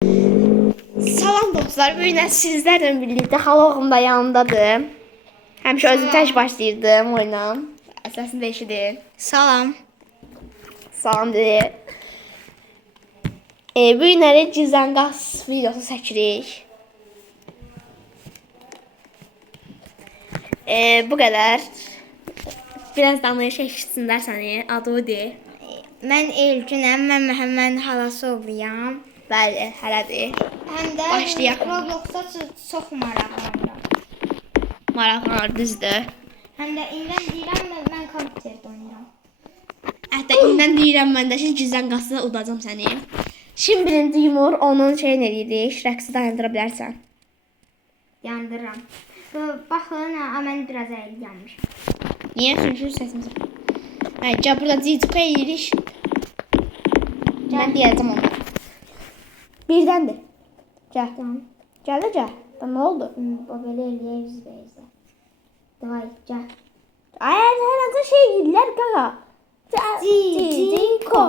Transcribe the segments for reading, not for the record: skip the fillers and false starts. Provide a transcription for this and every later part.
Salam dostlar, bu gün sizlərlə birlikdə xalağım da yanındadır. Həmişə özüm tək başlayırdım oyuna. Səsini də eşidin. Salam. Salam dedi. Bu günləri Cizanqas videosu çəkirik. Bu qədər. Biraz danış eşitsinlər səni. Adı de. Mən Elgünəm, mən Məhəmmədin xalası oğluyam. Bəli, hələdir. Həm də Başlayaq. Robloxda çox maraqlanıram. Maraqlanır, düzdür. Həm də indən deyirəm, mən kompüterdə oynayıram. Hətta indən deyirəm mən də ki, Cizanqasına udacam səni. Şimdi birinci yumur, onun şeyini eləyirik, rəqsi dayandıra bilərsən. Yandırıram. Baxın, mən biraz əyil yanmışam. Niyə? Çünki səsimiz. Gəl burada cicipə eləyirik. Mən deyəcəm ona. Birdəndir. Gəl. Gəl də gəl. Nə oldu? Belə eləyək bizdə. Davay, gəl. Ay, hər hansı şey deyirlər qaqa. Ciciko.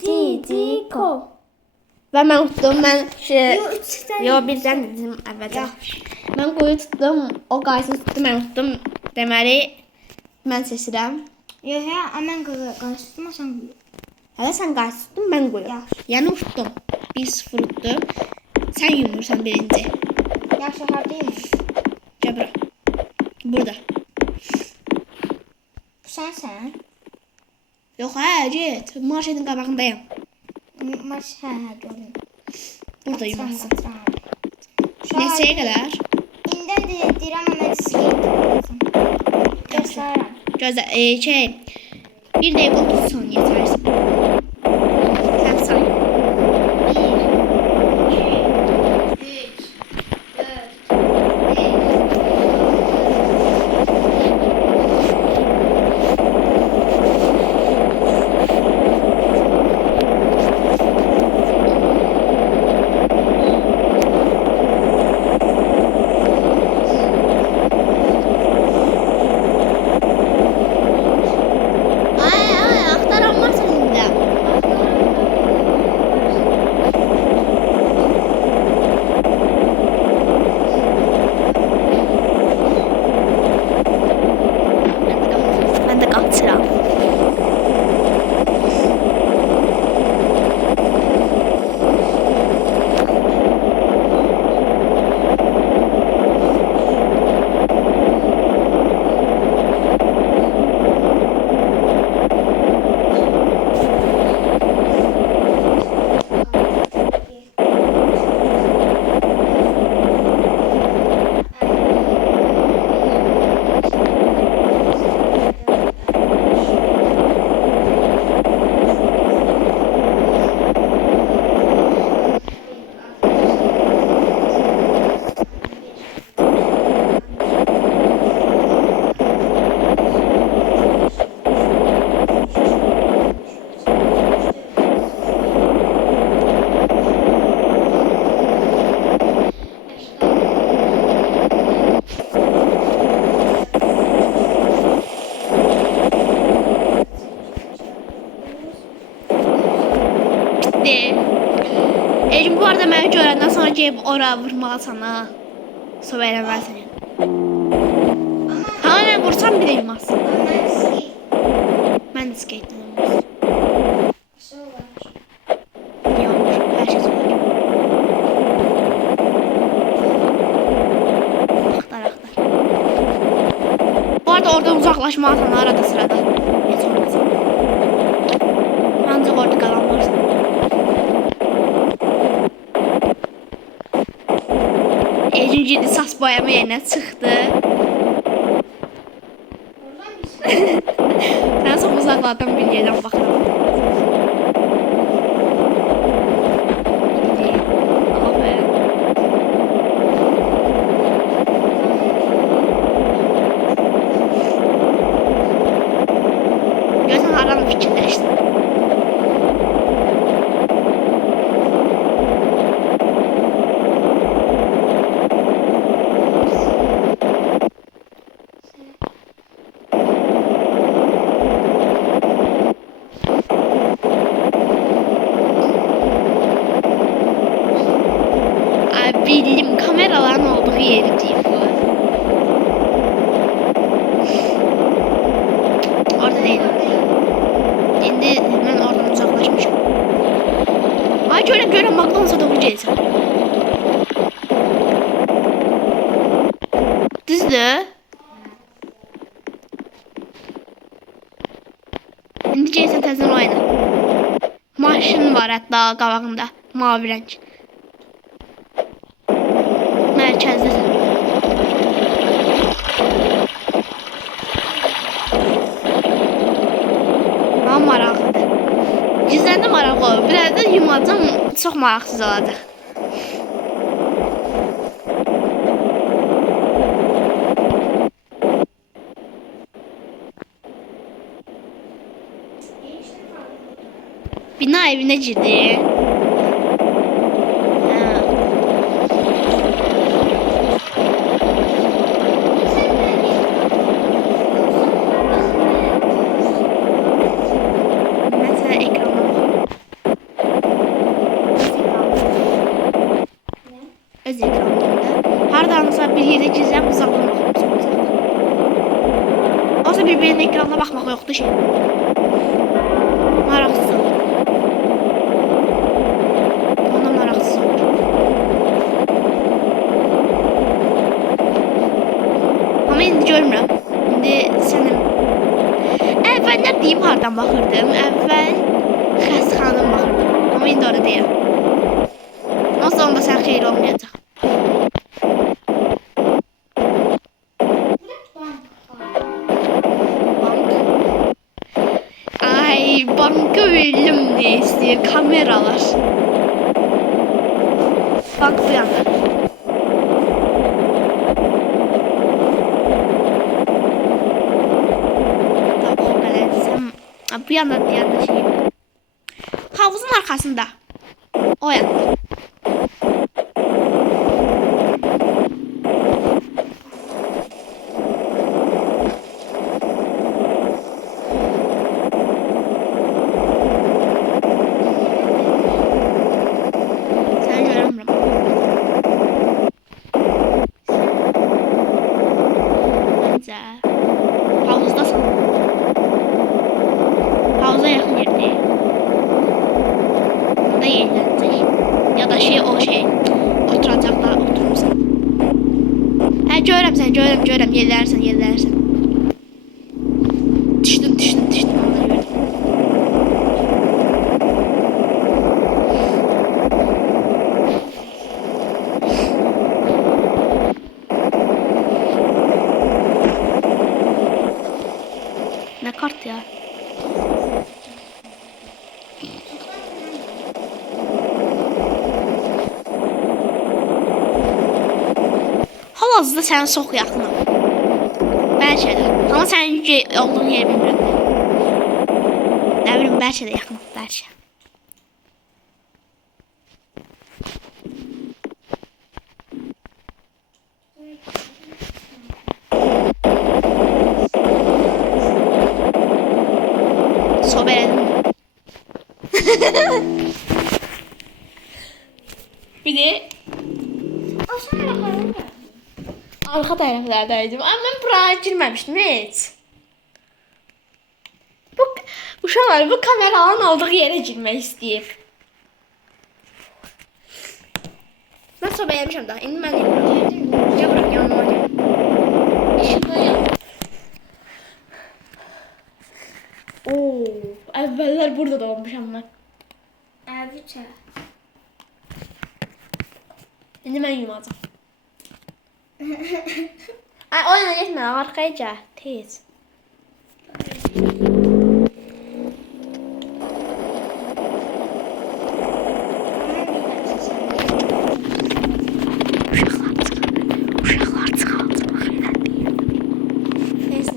Ciciko. Və mən tutdum, mən Yo, birdən dedim əvvəlcə. Mən qoyu tutdum, o qaysını tutdu, mən tutdum. Deməli, mən seçirəm. Yo, mən qarşıtdım, sən qoy. Hələ sən qays tutdun, mən qoyum. Yaxşı. Yəni uçdum. 1-0 utdum. Sən yumursan birinci. Yaxşı, haradayım? Gəl bura. Burada. Sənsən? Yox, get. Marşetin qabağındayım. Gördüm. Burada yumarsın. Neçəyə Neçəyə qədər? İndən deyirəm, mən skate göstərəm. Gözlə, 1 dəqiqə 30 saniyə sayırsın. Sən say. 'Ecim bu arada məni görəndən sonra gəlib ora vurmalısan ha. Sov eləməlisən. Ha, mən vursam bir də yumazsın. Mən də skate'dən yumazsın. Yox, hər şey olur. Axtar. Bu arada oradan uzaqlaşmalısan arada sırada. Heç olmasın. Ancaq orada qalan varsa. Ecim girdi saç boyama yerinə çıxdı. Sən çox uzaqlardan bir yerdən baxıram. Görsən haradan fikirləşdin? Bildim, kameraların olduğu yeri deyib bu. Orada değilim. İndi mən oradan uzaqlaşmışam. Ay görəm McDonald's-a doğru gəlsən. Düzdür? İndi gəlsən təzən oyna. Maşın var hətta qabağında, mavi rəng. Mərkəzdəsən. Amma maraqlıdır. Gizləndə maraqlı olur. Biraz da yumacam çox maraqsız olacaq. Bina evine girdi. Mesela ekrana bak. Öz ekranında. Hardansa bir yere gireceğim, uzaktan bakıyorum. Oysa birbirinin ekranına bakmak yoktu şey. Maraqsız olur. Ondan maraqsız olur. Ama indi görmürəm. İndi sənin... Əvvəllər deyim hardan baxırdım. Əvvəl xəstəxanadan baxırdım. Ama indi orada deyirəm. Nasıl onda sən xeyir olmayacaq. Ay banka verelim ne istiyor kameralar. Bak bu yanda. Tabii o kadar sen bu yanda şey. Havuzun arkasında. O yanda. Havuzdasın. Havuza yakın yerdeyim. Burada yenilenecek. Ya da o şey oturacaklar oturursan. Görürəm yerlərsən. Düşdüm. Onu gördüm. Ne kart ya? Hal-hazırda sənin çox yaxınam. Bəlkə də. Amma sənin olduğun yeri bilmirəm. Nə bilim, bəlkə də yaxınam, bəlkə. Sobeledim. Bir de arka taraflardaydım. Ama ben buraya girmemiştim hiç. Uşaqlar bu kameranın olduğu yere girmək istəyib. Mən sobələmişəm daha. İndi mən yapıram yanıma gəl. İşıqlayım. Oo, əvvəllər burada doğmuşam mən. Əvvəlcə. İndi mən yumacam. Ay oyuna getmə, arxaya gəl, tez. Uşaqlar çıxaldı. Neyse.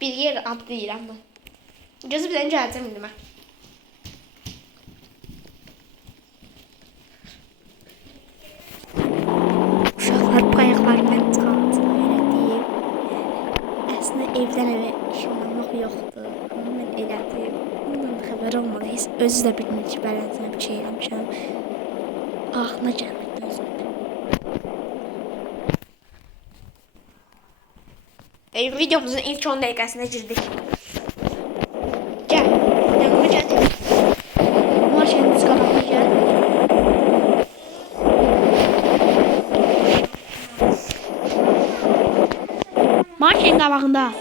Bir yer atlayıram mən. Gözü bir dənə gələcəm indi mən. Uşaqlar bu qayıqları mən çıxaldı. Elə deyim. Əslində evdən evə işləmək yoxdur. Amma mən elədim. Bundan xəbər olmadı. Özü də bilmir ki, bələnsinə bir şey eləmişəm. Aklına gelmedi özümde. Videomuzun ilk 10 dakikasına girdik. Gel. Yanıma gel. Maşinimiz kapatma gel. Maşinin qabağında.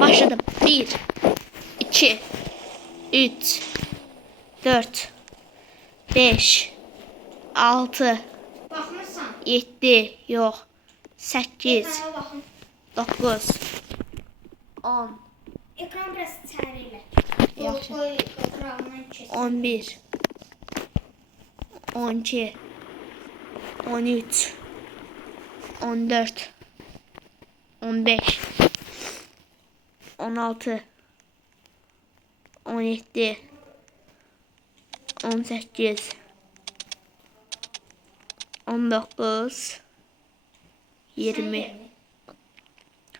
Başladım. 1, 2, 3, 4, 5, 6, Baxmırsan. 7, yox, 8, Ekrana baxın. 9, 10, Ekran biraz çəri ilə. Yaxşı. Qoy ekrandan kesin. 11, 12, 13, 14, 15, 16, 17, 18, 19, 20.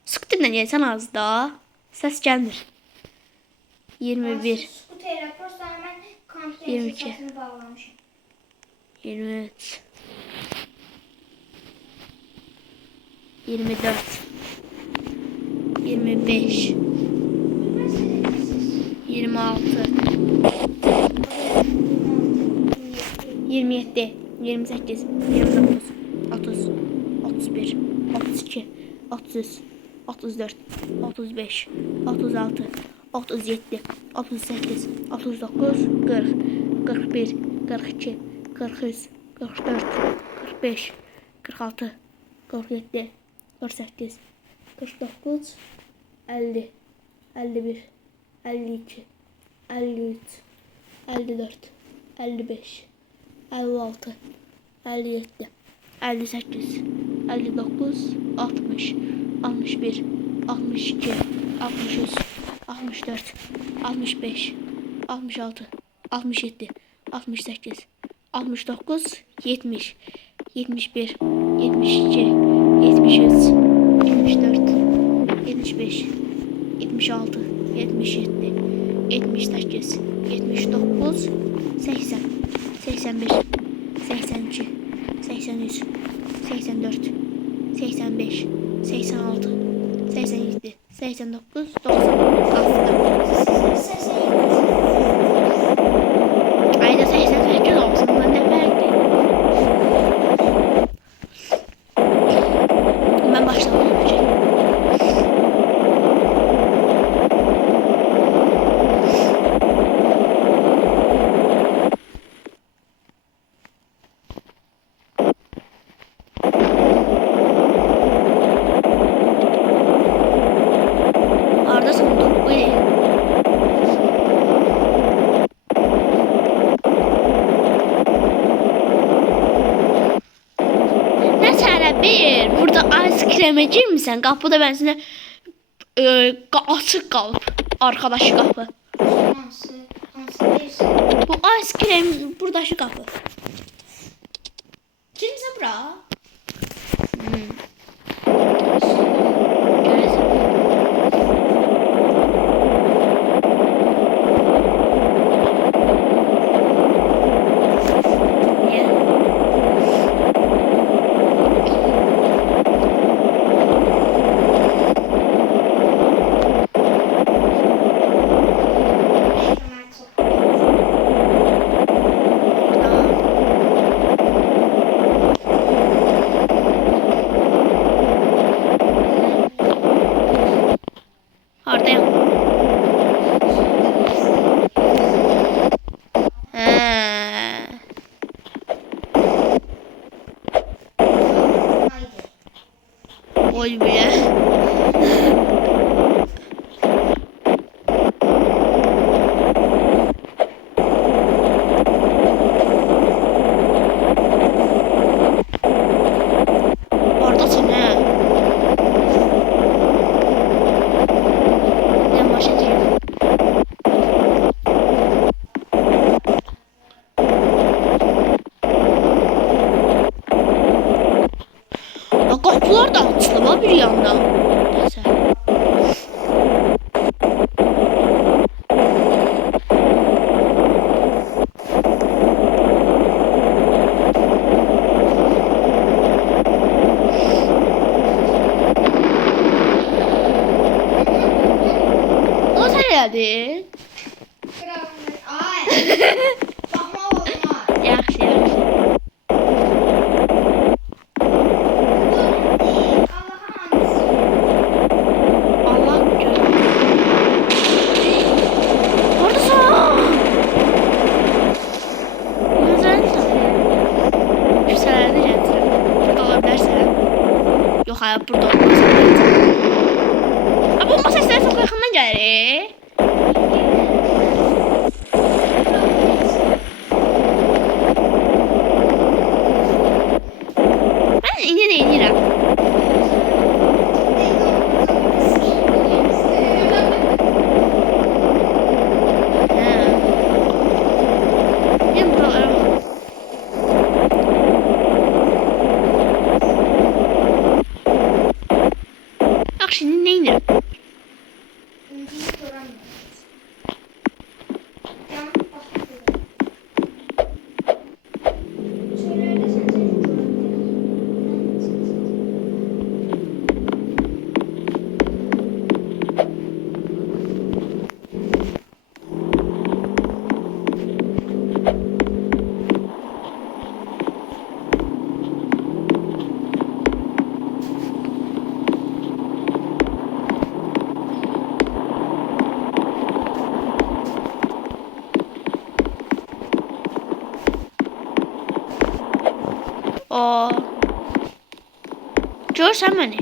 Sık dinleyeceksen az daha. Ses gelmir. 21, Skuterə prosta mən kompüterin 22. səsini bağlamışam. 23, 24, 25, 26, 27, 28, 29, 30, 31, 32, 33, 34, 35, 36, 37, 38, 39, 40, 41, 42, 43, 44, 45, 46, 47, 48, 49, 50, 51, 52, 53, 54, 55, 56, 57, 58, 59, 60, 61, 62, 63, 64, 65, 66, 67, 68, 69, 70, 71, 72, 73, 74, 75, 76, 77, 78, 79, 80, 81, 82, 83, 84, 85, 86, 87, 89, 90. Ayda 88 olsun. Ben de verdim. Ben başladım. Arda sandık böyle. Mesela bir burada ice cream'e girmişsen kapıda ben sana açık kalıp arkadaşı kapı. Hansı deyirsən? Bu ice cream buradaki kapı. Girmişsən bura. Görəsən. Niye? Ekran çox. Hardayım. He. Haydi. Oy bile. Oradasın he. Ben başlayacağım. Ya kapılar da açılır bir yandan. Baxma olmaz. Yaxşı, yaxşı. Allah'a anısı. Allah gör. Oradasın. Nəzərən küsələrdə gətirəm. Burada ola bilərsən. Yox, hayır, burada olmaz. Bomba səsləri çox yaxından gəlir. Mən indi də edirəm. Gəlin buralara bax. Yaxşı, indi nə edirəm? O. Görsən məni?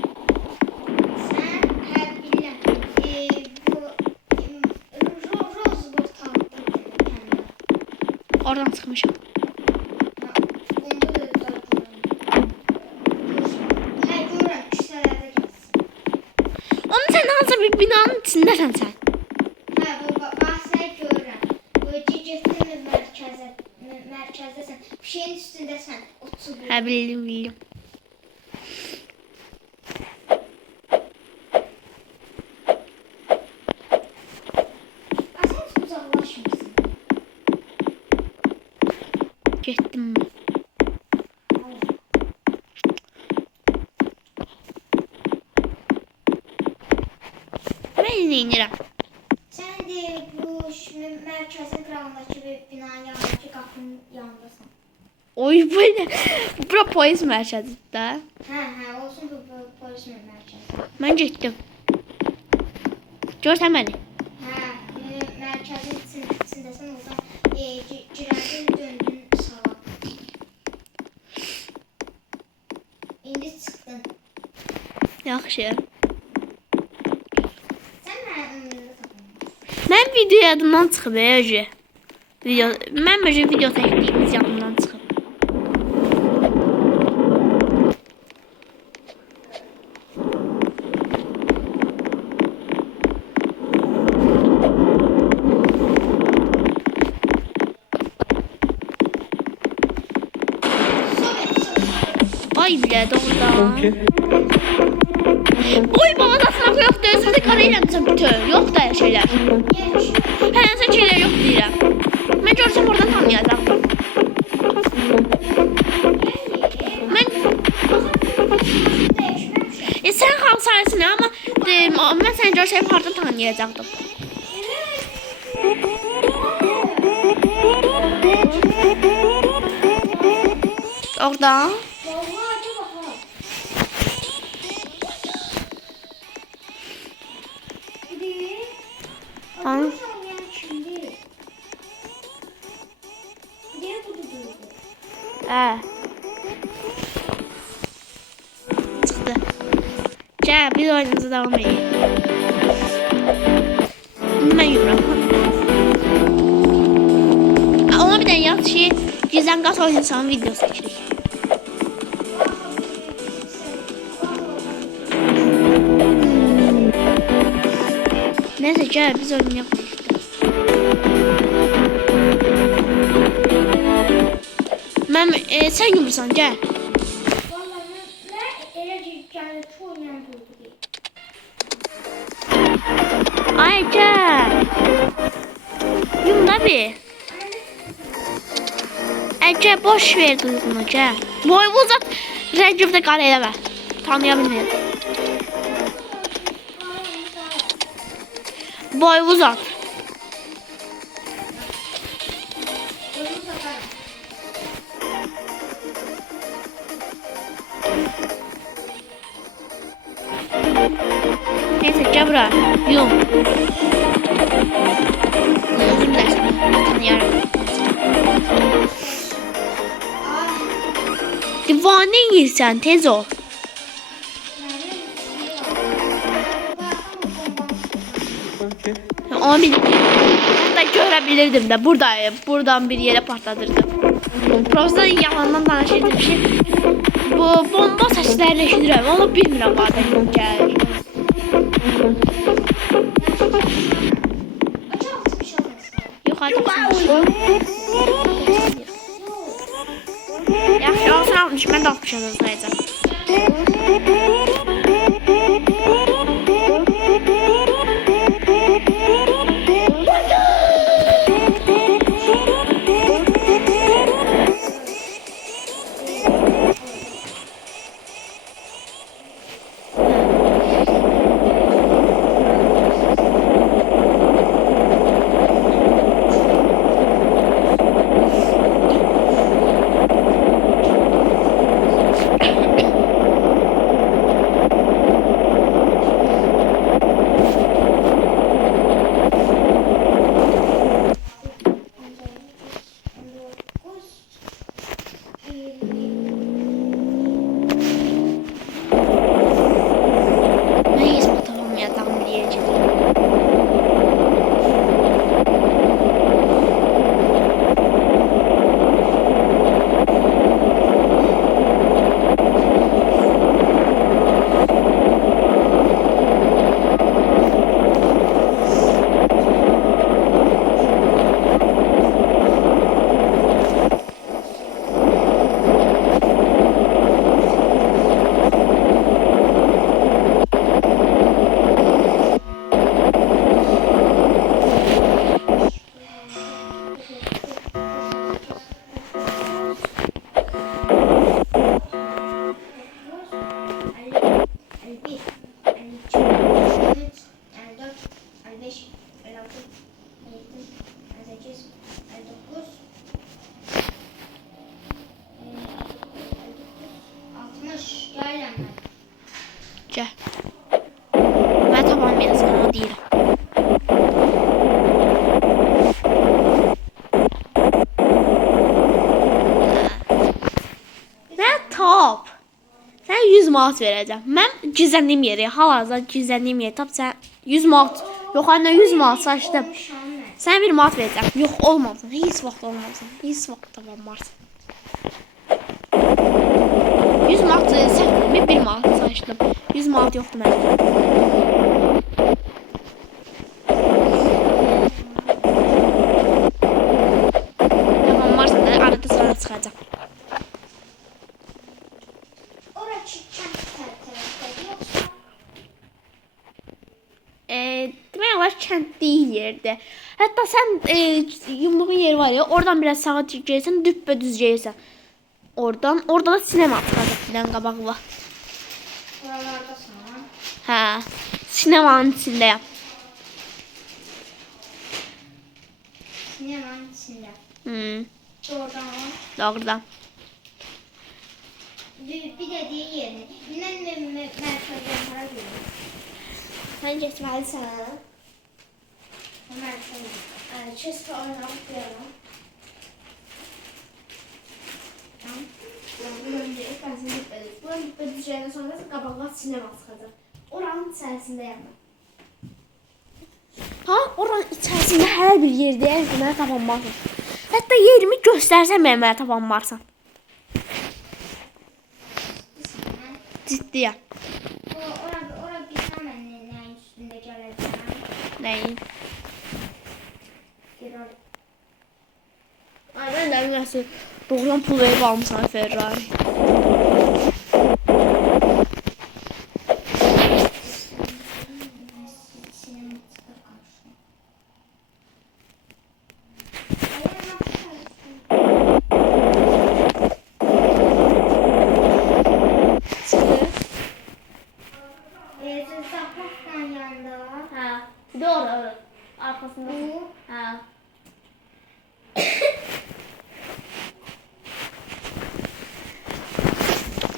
Sən bilirəm. Bu Rozbud tapdın kəndə. Oradan çıxmışam. Onda da görürəm. Hə, görürəm, küçələrdə gəzsin. Oğlum sən hansı bir binanın içindəsən sən? Hə, səni görürəm. Bu getdin mərkəzdəsən. Bir şeyin üstündəsən. Hə, bildim, bildim. Sən heç uzaqlaşmırsın. Getdim mi? Mən indi inirəm. Sən də bu mərkəzin qırağındakı bir binanın yanındakı qapının yanındasan. Oy, bu ne? Bura polis mərkəzidir də. Hə, olsun bu polis mərkəzi. Mən getdim. Görsən məni? Hə, mərkəzin içindəsən, oradan girərdin, döndün sağa. İndi çıxdın. Yaxşı. Sən mənə ömründə tapılmazsın. Mən video yadımdan çıxıb, öcü. Mən öcü video çəkdiyimiz yadımdan çıxıb. Ay bilə, doğrudan. Oy, bana da sınaq yoxdur. Sizə qara eləmişəm bütün. Yox da şeylər. Hər hansı şeylər yox deyirəm. Mən görsəm oradan tanıyacaqdım. Sən xalq sayəsində, amma mən səni görsəm harada tanıyacaqdım. Oradan. Hanı? Hə. Çıxdı. Gəl, biz oyunumuza davam edək. İndi mən yürürəm. Ona bir dənə yaz ki, gizlən qat oyunsanın videosu çəkirik. Neyse gel biz oynayalım. Ben sen yumursan gel. Vallahi mən elə gəldi ki, oynayan durdu. Ay gel. Yum da bir. Gel boş ver duygunu gel. Boy uzat. Rəngimdə qara eləmə. Tanıya bilmirəm. Boy uzat. bura. Yum. Özür dilerim. Tanıyarım. Divane yiyirsən, tez ol. Ama hatta görebilirdim de buradayım. Buradan bir yere patlatırdım. Profesör yalandan danışırdı bir şey. Bu bomba seslerini eşidirəm. Onu bilmirəm bazen gəlir. Yox, hadi. Yaxşı, olsun almış. Mən də 60 sayacağım. Gel. Ben tamamlayayım sana değil. Ben top. Sen 100 manat vereceğim. Ben gizlediğim yeri, hal-hazırda gizlediğim yeri tap sen 100 manat. Yok anne 100 manat saçtım. Sen bir manat vereceğim. Yok olmazsın. Hiç vaxt olmazsın. Hiç vaxt tamamlarsın. 100 manat səhvimi 1 manat saçtım. 100 manat yoktu məndə. Tamam varsa da arada sırada çıxacaq. Demək olar kəndli yerdə. Hətta sən yumduğun yer var ya, oradan biraz sağa gəlsən, düppədüz gəlsən. Orada da sinema çıxacaq birdən qabaqla. Buralardasın. Hə, sinemanın içindəyəm. Sinemanın içində. Doğrudan. Doğrudan. Bir dediğin yerini. Mən mərkəzdən hara görürüm. Sən getməlisən. Mərkəzdən. Çeşitli oynayıb deyirəm. Buranın önce əvvəlcə düppədüz. Buranın düppədüz gəldən sonra qabaqla sinema çıxacaq. Oranın içərisindəyəm mən. Ha, oranın içərisində hər bir yerdəyəm ki, mənə tapanmazsın. Hətta yerimi göstərsən mənə tapanmarsan. Ciddiyəm. Ora bilməm mən nəyin üstündə gələcəm. Nəyin? Ferrari. Ay, mən də ümumiyyətlə doğrudan pul verib almışam Ferrari. Doğru. Arkasında. Ha.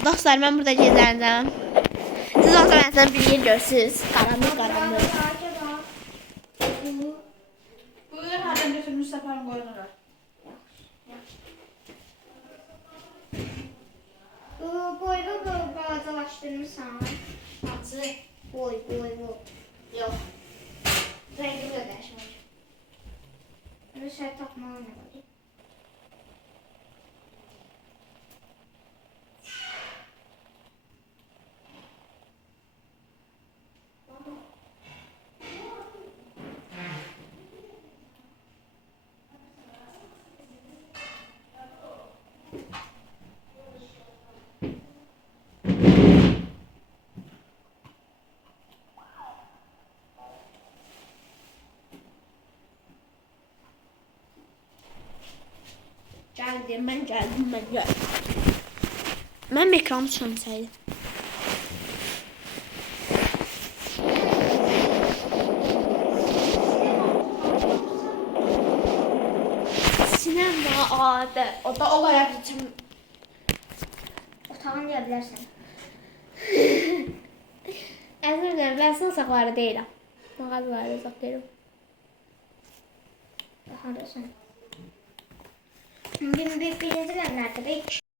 Dostlar, ben burada gezeceğim. Siz o zaman bir yer görürsünüz. Karanlık karanlık. boyunu balacalaşdırmışsan. Açı. Boy. Yox. Rəngi belə dəyişmək. Bunu şey tapmalı ne var? Gəldim, mən gəldim. Mən ekranı sönsəydim. Sinema adı. O da olaraq üçün. Otağın deyə bilərsən. Özür dilərim, mən son saxları deyiləm. Mağazalarda saxlayıram. Harasın? Birinci mərtəbə 2